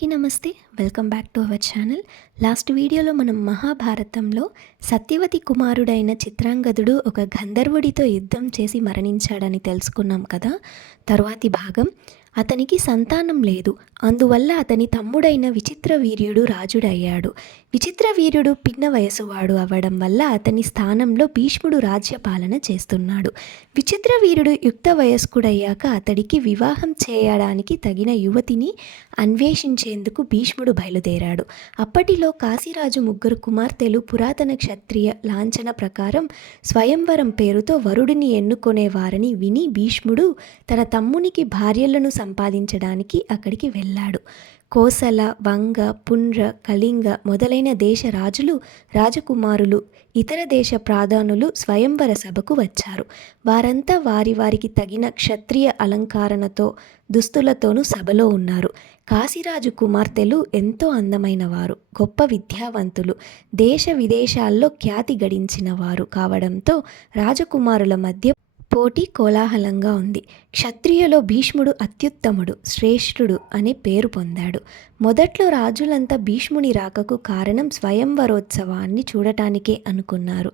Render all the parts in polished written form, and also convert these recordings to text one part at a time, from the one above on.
అందరికీ నమస్తే. Welcome back to our channel. Last వీడియోలో మనం మహాభారతంలో సత్యవతి కుమారుడైన చిత్రాంగదుడు ఒక గంధర్వుడితో యుద్ధం చేసి మరణించాడని తెలుసుకున్నాం కదా. తరువాతి భాగం, అతనికి సంతానం లేదు, అందువల్ల అతని తమ్ముడైన విచిత్రవీర్యుడు రాజుడయ్యాడు. విచిత్రవీర్యుడు పిన్న వయసువాడు అవ్వడం వల్ల అతని స్థానంలో భీష్ముడు రాజ్యపాలన చేస్తున్నాడు. విచిత్రవీర్యుడు యుక్త వయస్కుడయ్యాక అతడికి వివాహం చేయడానికి తగిన యువతిని అన్వేషించేందుకు భీష్ముడు బయలుదేరాడు. అప్పటిలో కాశీరాజు ముగ్గురు కుమార్తెలు పురాతన క్షత్రియ లాంఛన ప్రకారం స్వయంవరం పేరుతో వరుడిని ఎన్నుకొనేవారని విని భీష్ముడు తన తమ్మునికి భార్యలను సంపాదించడానికి అక్కడికి వెళ్ళాడు. కోసల, వంగ, పుండ్ర, కళింగ మొదలైన దేశ రాజులు, రాజకుమారులు, ఇతర దేశ ప్రాధానులు స్వయంవర సభకు వచ్చారు. వారంతా వారికి తగిన క్షత్రియ అలంకరణతో దుస్తులతోనూ సభలో ఉన్నారు. కాశీరాజు కుమార్తెలు ఎంతో అందమైన వారు, గొప్ప విద్యావంతులు, దేశ విదేశాల్లో ఖ్యాతి గడించిన వారు కావడంతో రాజకుమారుల మధ్య పోటీ కోలాహలంగా ఉంది. క్షత్రియులో భీష్ముడు అత్యుత్తముడు, శ్రేష్ఠుడు అనే పేరు పొందాడు. మొదట్లో రాజులంతా భీష్ముని రాకకు కారణం స్వయంవరోత్సవాన్ని చూడటానికే అనుకున్నారు.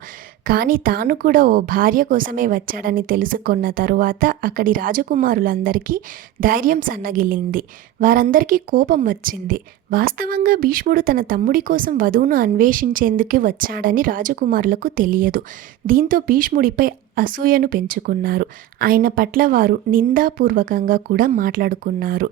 కానీ తాను కూడా ఓ భార్య కోసమే వచ్చాడని తెలుసుకున్న తరువాత అక్కడి రాజకుమారులందరికీ ధైర్యం సన్నగిల్లింది. వారందరికీ కోపం వచ్చింది. వాస్తవంగా భీష్ముడు తన తమ్ముడి కోసం వధువును అన్వేషించేందుకు వచ్చాడని రాజకుమారులకు తెలియదు. దీంతో భీష్ముడిపై అసూయను పెంచుకున్నారు. ఆయన పట్ల వారు నిందాపూర్వకంగా కూడా మాట్లాడుకున్నారు.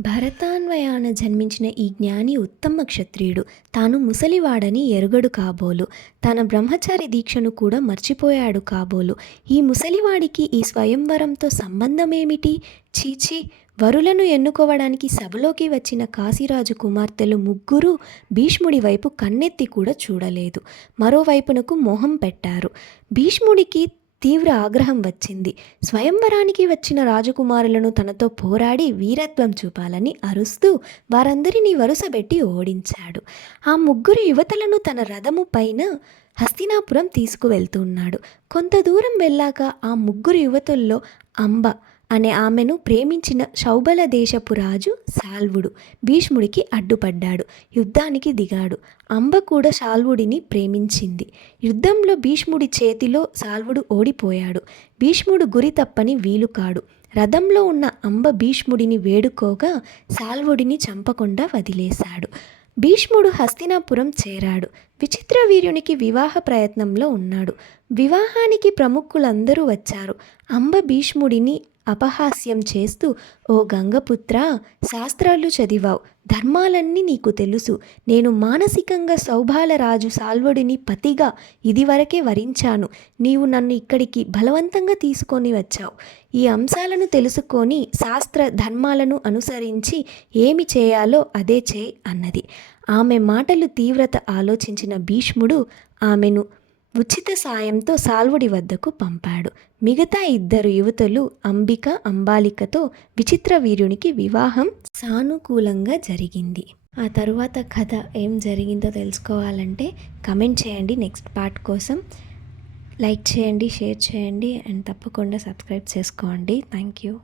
భరతాన్వయాన జన్మించిన ఈ జ్ఞాని ఉత్తమ క్షత్రియుడు. తాను ముసలివాడని ఎరుగడు కాబోలు. తన బ్రహ్మచారి దీక్షను కూడా మర్చిపోయాడు కాబోలు. ఈ ముసలివాడికి ఈ స్వయంవరంతో సంబంధమేమిటి? చీచి! వరులను ఎన్నుకోవడానికి సభలోకి వచ్చిన కాశీరాజు కుమార్తెలు ముగ్గురు భీష్ముడి వైపు కన్నెత్తి కూడా చూడలేదు. మరోవైపునకు మొహం పెట్టారు. భీష్ముడికి తీవ్ర ఆగ్రహం వచ్చింది. స్వయంవరానికి వచ్చిన రాజకుమారులను తనతో పోరాడి వీరత్వం చూపాలని అరుస్తూ వారందరినీ వరుసబెట్టి ఓడించాడు. ఆ ముగ్గురు యువతలను తన రథము పైన హస్తినాపురం తీసుకువెళ్తున్నాడు. కొంత దూరం వెళ్ళాక ఆ ముగ్గురు యువతుల్లో అంబ అనే ఆమెను ప్రేమించిన శౌబల దేశపు రాజు శాల్వుడు భీష్ముడికి అడ్డుపడ్డాడు. యుద్ధానికి దిగాడు. అంబ కూడా శాల్వుడిని ప్రేమించింది. యుద్ధంలో భీష్ముడి చేతిలో శాల్వుడు ఓడిపోయాడు. భీష్ముడు గురి తప్పని వీలుకాడు. రథంలో ఉన్న అంబ భీష్ముడిని వేడుకోగా శాల్వుడిని చంపకుండా వదిలేశాడు. భీష్ముడు హస్తినాపురం చేరాడు. విచిత్రవీర్యునికి వివాహ ప్రయత్నంలో ఉన్నాడు. వివాహానికి ప్రముఖులందరూ వచ్చారు. అంబ భీష్ముడిని అపహాస్యం చేస్తూ, ఓ గంగపుత్ర, శాస్త్రాలు చదివావు, ధర్మాలన్నీ నీకు తెలుసు. నేను మానసికంగా సౌభాలరాజు శాల్వుడిని పతిగా ఇదివరకే వరించాను. నీవు నన్ను ఇక్కడికి బలవంతంగా తీసుకొని వచ్చావు. ఈ అంశాలను తెలుసుకొని శాస్త్ర ధర్మాలను అనుసరించి ఏమి చేయాలో అదే చేయి అన్నది. ఆమె మాటలు తీవ్రత ఆలోచించిన భీష్ముడు ఆమెను ఉచిత సాయంతో శాల్వుడి వద్దకు పంపాడు. మిగతా ఇద్దరు యువతులు అంబిక, అంబాలికతో విచిత్రవీర్యునికి వివాహం సానుకూలంగా జరిగింది. ఆ తరువాత కథ ఏం జరిగిందో తెలుసుకోవాలంటే కమెంట్ చేయండి. నెక్స్ట్ పార్ట్ కోసం లైక్ చేయండి, షేర్ చేయండి అండ్ తప్పకుండా సబ్స్క్రైబ్ చేసుకోండి. Thank you.